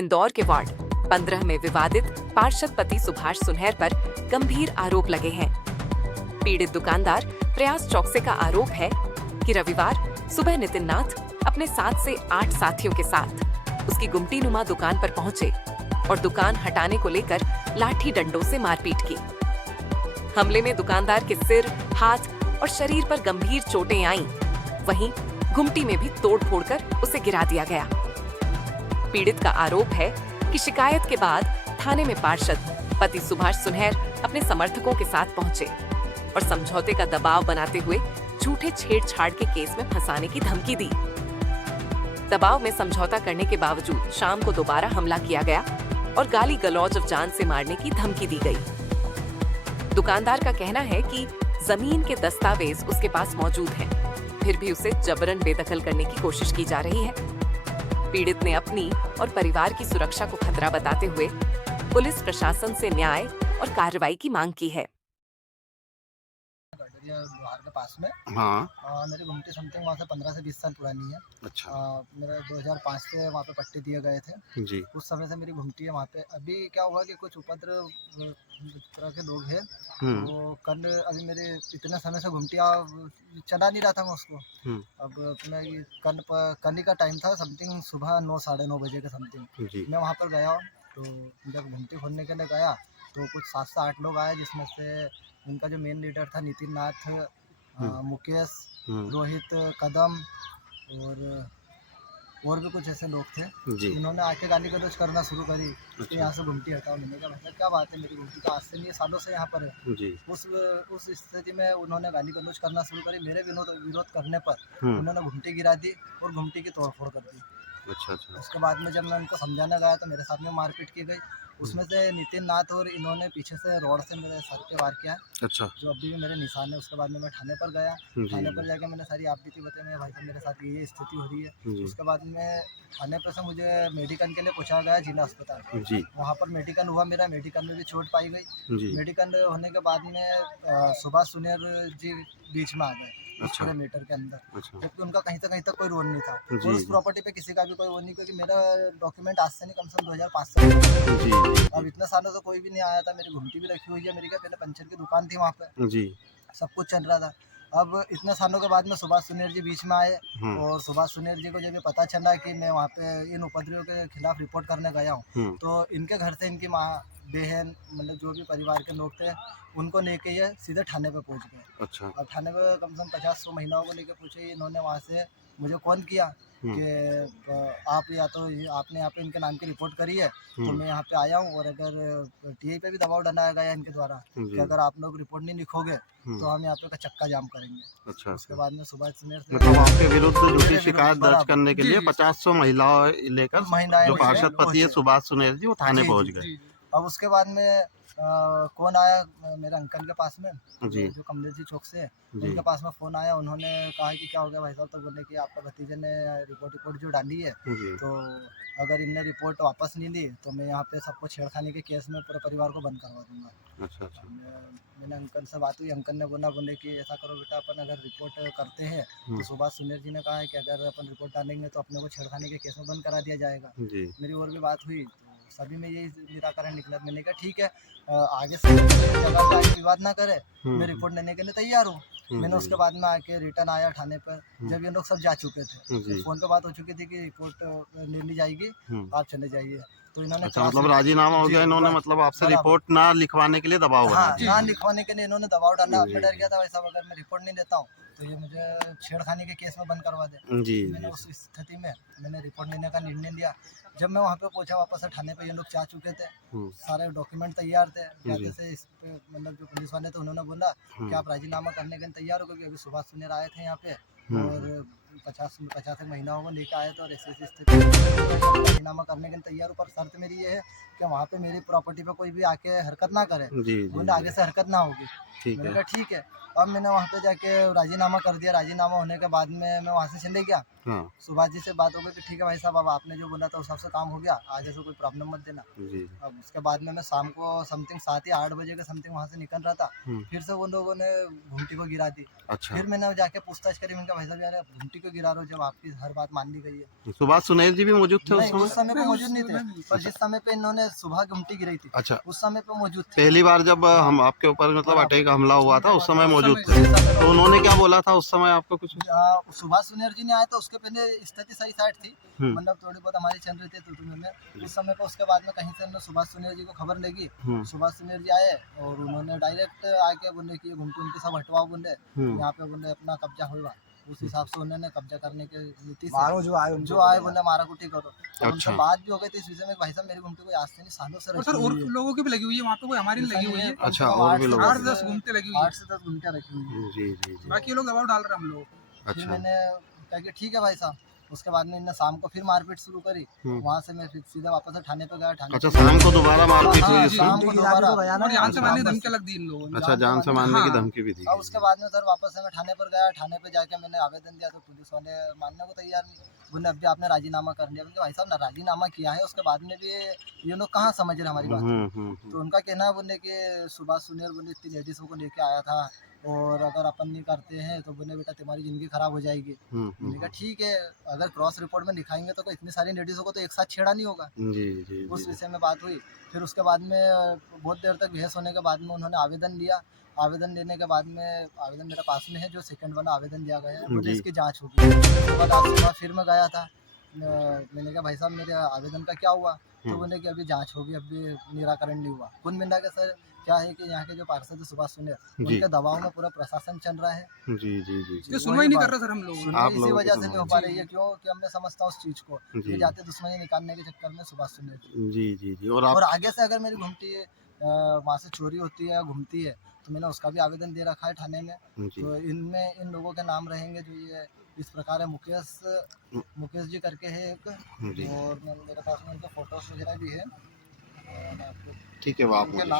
इंदौर के वार्ड 15 में विवादित पार्षद पति सुभाष सुनहर पर गंभीर आरोप लगे हैं। पीड़ित दुकानदार प्रयास चौकसे का आरोप है कि रविवार सुबह नितिन नाथ अपने 7 से 8 साथियों के साथ उसकी गुमटी नुमा दुकान पर पहुंचे और दुकान हटाने को लेकर लाठी डंडों से मारपीट की। हमले में दुकानदार के सिर, हाथ और शरीर पर गंभीर चोटें आईं। वहीं गुमटी में भी तोड़-फोड़ कर उसे गिरा दिया गया। पीड़ित का आरोप है कि शिकायत के बाद थाने में पार्षद पति सुभाष सुनहर अपने समर्थकों के साथ पहुंचे और समझौते का दबाव बनाते हुए झूठे छेड़छाड़ के केस में फंसाने की धमकी दी। दबाव में समझौता करने के बावजूद शाम को दोबारा हमला किया गया और गाली गलौज जान से मारने की धमकी दी गई। दुकानदार का कहना है कि जमीन के दस्तावेज उसके पास मौजूद हैं, फिर भी उसे जबरन बेदखल करने की कोशिश की जा रही है। पीड़ित ने अपनी और परिवार की सुरक्षा को खतरा बताते हुए पुलिस प्रशासन से न्याय और कार्रवाई की मांग की है। लोहार के पास में मेरी गुमटी समथिंग वहाँ से 15 से 20 साल पुरानी है। अच्छा। मेरे 2005 से वहाँ पे पट्टे दिए गए थे जी। उस समय से मेरी गुमटी है वहाँ पे। अभी क्या हुआ कि कुछ उपद्रव तरह के लोग हैं, वो कल अभी मेरे इतने समय से गुमटिया चला नहीं रहा था मैं उसको। अब मैं कल ही का टाइम था, समथिंग सुबह 9 साढ़े 9 बजे के समथिंग मैं वहाँ पर गया। तो जब गुमटी खोलने के लिए गया तो कुछ 7 से 8 लोग आए, जिसमें से उनका जो मेन लीडर था नितिन नाथ, मुकेश, रोहित कदम और भी कुछ ऐसे लोग थे। इन्होंने आके गाली गलौज करना शुरू करी कि यहाँ से गुमटी हटाओ। मैंने कहा मतलब क्या बात है, मेरी गुमटी तो आज से नहीं सालों से यहाँ पर है। उस स्थिति में उन्होंने गाली गलौज करना शुरू करी। मेरे विरोध करने पर उन्होंने गुमटी गिरा दी और गुमटी की तोड़फोड़ कर दी। अच्छा। उसके बाद में जब मैं उनको समझाने गया तो मेरे साथ में मारपीट की गई। उसमें से नितिन नाथ और इन्होंने पीछे से रॉड से मेरे सर पे वार किया। अच्छा। जो अभी भी मेरे निशान है। उसके बाद में मैं थाने पर गया। थाने पर जाके मैंने सारी आपबीती बताई, मेरे भाई साहब मेरे साथ ये स्थिति हो रही है। उसके बाद में थाने पर से मुझे मेडिकल के लिए पहुंचा गया जिला अस्पताल। वहाँ पर मेडिकल हुआ मेरा, मेडिकल में भी चोट पाई गई। मेडिकल होने के बाद में सुभाष सुनहर जी बीच में आ गए। अच्छा। मीटर के अंदर, जबकि उनका कहीं तक कोई रोल नहीं था। और उस प्रॉपर्टी पे किसी का भी कोई रोल नहीं, क्योंकि मेरा डॉक्यूमेंट आज से नहीं कम से कम 2005 से अब इतने सालों से कोई भी नहीं आया था। मेरी घुमटी भी रखी हुई है मेरी, क्या पहले पंचर की दुकान थी वहाँ पे, सब कुछ चल रहा था। अब इतने सालों के बाद में सुभाष सुनहर जी बीच में आए और सुभाष सुनहर जी को जब ये पता चला कि मैं वहाँ पे इन उपद्रवियों के खिलाफ रिपोर्ट करने गया हूँ, तो इनके घर से इनकी माँ, बहन, मतलब जो भी परिवार के लोग थे उनको लेके ये सीधे थाने पे पहुँच गए। अच्छा। अब थाने पे कम से कम 50-100 महिलाओं को लेके पूछे। इन्होंने वहाँ से मुझे कॉल किया कि आप या तो आपने यहाँ पे इनके नाम की रिपोर्ट करी है, तो मैं यहाँ पे आया हूँ। और अगर टीआई पे भी दबाव डाला गया इनके द्वारा कि अगर आप लोग रिपोर्ट नहीं लिखोगे तो हम यहाँ पे का चक्का जाम करेंगे। अच्छा। उसके बाद में सुभाष सुनहर से मतलब आपके विरुद्ध झूठी शिकायत दर्ज करने के लिए 50-100 महिलाएं लेकर जो पार्षद पति है सुभाष सुनहर जी वो थाने पहुँच गए। अब उसके बाद में कौन आया मेरे अंकल के पास में, जो कमलेश जी चौक से, उनके पास में फ़ोन आया। उन्होंने कहा कि क्या हो गया भाई साहब, तो बोले कि आपका भतीजे ने रिपोर्ट जो डाली है, तो अगर इनने रिपोर्ट वापस नहीं ली तो मैं यहाँ पे सबको छेड़खानी के केस में पूरे परिवार को बंद करवा दूंगा। अच्छा। मैंने अंकल से बात हुई, अंकल ने बोले कि ऐसा करो बेटा, अपन अगर रिपोर्ट करते हैं तो सुभाष सुनहर जी ने कहा है कि अगर अपन रिपोर्ट डालेंगे तो अपने को छेड़खानी के केस में बंद करा दिया जाएगा। मेरी और भी बात हुई, सभी में यही निराकरण निकला। मैंने कहा ठीक है, आगे से जगह पे आगे विवाद ना करे, मैं रिपोर्ट लेने के लिए तैयार हूँ। मैंने उसके बाद में आके रिटर्न आया थाने पर, जब ये लोग सब जा चुके थे, फोन पे बात हो चुकी थी कि रिपोर्ट ले ली जाएगी, आप चले जाइए। तो इन्होंने मतलब राजीनामा हो गया, इन्होंने मतलब आपसे रिपोर्ट ना लिखवाने के लिए दबाव बना दिया। ना लिखवाने के लिए इन्होंने दबाव डाला। मैं डर गया था भाई साहब, अगर मैं रिपोर्ट नहीं देता हूँ तो ये मुझे छेड़खानी के केस में बंद करवा दे। मैंने उस स्थिति में मैंने रिपोर्ट लेने का निर्णय लिया। जब मैं वहाँ पे पहुँचा वापस थाने पे, ये लोग जा चुके थे, सारे डॉक्यूमेंट तैयार थे। जाते से इस पे मतलब जो पुलिस वाले थे उन्होंने बोला कि आप राजीनामा करने के लिए तैयार हो, क्योंकि अभी सुभाष सुनहर आए थे यहाँ पे और 50 महिलाओं को लेकर आए थे और ऐसी स्थिति राजीनामा करने के लिए तैयार हूँ। पर शर्त मेरी ये है कि वहाँ पे मेरी प्रॉपर्टी पे कोई भी आके हरकत ना करे, आगे से हरकत ना होगी। मैंने कहा ठीक है। अब मैंने वहाँ पे जाके राजीनामा कर दिया। राजीनामा होने के बाद में मैं वहाँ से चले गया। सुभाष जी से बात हो गई कि ठीक है भाई साहब, अब आपने जो बोला था उस हिसाब से काम हो गया, आगे से कोई प्रॉब्लम मत देना। अब उसके बाद में मैं शाम को समथिंग 7 या 8 बजे के समथिंग वहाँ से निकल रहा था, फिर से वो लोगों ने घुमटी को गिरा दी। अच्छा। फिर मैंने जाके पूछताछ करी। मैंने कहा भाई साहब यार घुमटी घुमटी को गिरा रहे हो जब आपकी हर बात मान ली गई है। सुभाष सुनेर जी भी मौजूद थे उस नहीं, समय? उस समय पे मौजूद नहीं थे, पर जिस समय पे इन्होंने सुबह घुमटी गिराई थी अच्छा, उस समय पे मौजूद थे। पहली बार जब हम आपके ऊपर मतलब अटैक हमला हुआ था उस समय मौजूद थे, तो उन्होंने क्या बोला था उस समय आपको कुछ? सुभाष सुनेर जी ने आया तो उसके पहले स्थिति सही साइड थी, हम्म। मतलब थोड़ी बहुत हमारी चल रही थी तो उन्होंने उस समय पे, उसके बाद में कहीं से उन्होंने सुभाष सुनेर जी को खबर लगी। सुभाष सुनेर जी आए और उन्होंने डायरेक्ट आके बोले कि घुमटी उनकी सब हटवाओ, बोले यहाँ पे बोले अपना कब्जा होगा। उस हिसाब से उन्होंने कब्जा करने के नीति से जो आए बोले मारा कुटी करो। उनसे बात भी हो गई थी इस विषय में, भाई साहब मेरी घुमटी कोई आज से नहीं सालों से रखी हुई है। और लोगों की भी लगी हुई है वहाँ पे, कोई हमारी नहीं लगी हुई है। अच्छा, और भी लोग 8-10 घूमते लगी हुई है। 8 से 10 घुमटियाँ रखी हुई है। जी जी जी। बाकी लोग दबाव डाल रहे हैं हम लोग। फिर अच्छा, मैंने कहा कि ठीक है भाई साहब। उसके बाद में इन्हें शाम को फिर मारपीट शुरू करी। वहाँ से मैं फिर सीधा वापस से थाने पे गया। अच्छा, शाम को दोबारा मारपीट हुई हाँ, इसमें? शाम को दोबारा। और जान से मारने की धमकी लग दी इन लोगों ने। अच्छा, जान से मारने की धमकी भी दी और उसके बाद में सर वापस से मैं थाने पर गया। थाने पे जाके मैंने आवेदन दिया तो पुलिस वाले मानने को तैयार नहीं। बोले अब भी आपने राजीनामा कर लिया। बोले भाई साहब ना राजीनामा किया है, उसके बाद में भी ये लोग कहाँ समझ रहे हमारी बात। तो उनका कहना है बोले कि सुभाष सुनेर बोले इतनी लेडीज़ों को लेके आया था और अगर अपन नहीं करते हैं तो बोले बेटा तुम्हारी ज़िंदगी खराब हो जाएगी। मैंने कहा ठीक है, अगर क्रॉस रिपोर्ट में दिखाएंगे तो इतनी सारी लेडीज़ों को तो एक साथ छेड़ा नहीं होगा। जी जी। उस विषय में बात हुई। फिर उसके बाद में बहुत देर तक बहस होने के बाद में उन्होंने आवेदन लिया। आवेदन लेने के बाद में, आवेदन मेरे पास में है जो सेकंड वाला आवेदन दिया गया है, बोले इसकी जांच होगी। उसके बाद आज सुबह फिर मैं गया था। मैंने कहा भाई साहब मेरे आवेदन का क्या हुआ? तो बोले कि अभी जांच होगी, अभी निराकरण नहीं हुआ। कुल मिला के सर क्या है कि यहाँ के जो पार्षद है सुभाष सुनेर, उनके दबाव में पूरा प्रशासन चल रहा है। जी जी जी। ये सुनवाई नहीं कर रहे सर हम लोग। आप इसी लोगों वजह की से नहीं हो पा रही है। क्यों कि मैं समझता हूँ उस चीज को कि जाते दुश्मनी निकालने के चक्कर में सुभाष सुनेर जी जी जी। और आगे से अगर मेरी घुमटी वहाँ से चोरी होती है या घूमती है तो मैंने उसका भी आवेदन दे रखा है थाने में। तो इनमें इन लोगों के नाम रहेंगे जो ये इस प्रकार है। मुकेश जी करके है एक, और मेरे पास में उनके फोटोज वगैरह भी है। ठीक है, वो आप उनके नाम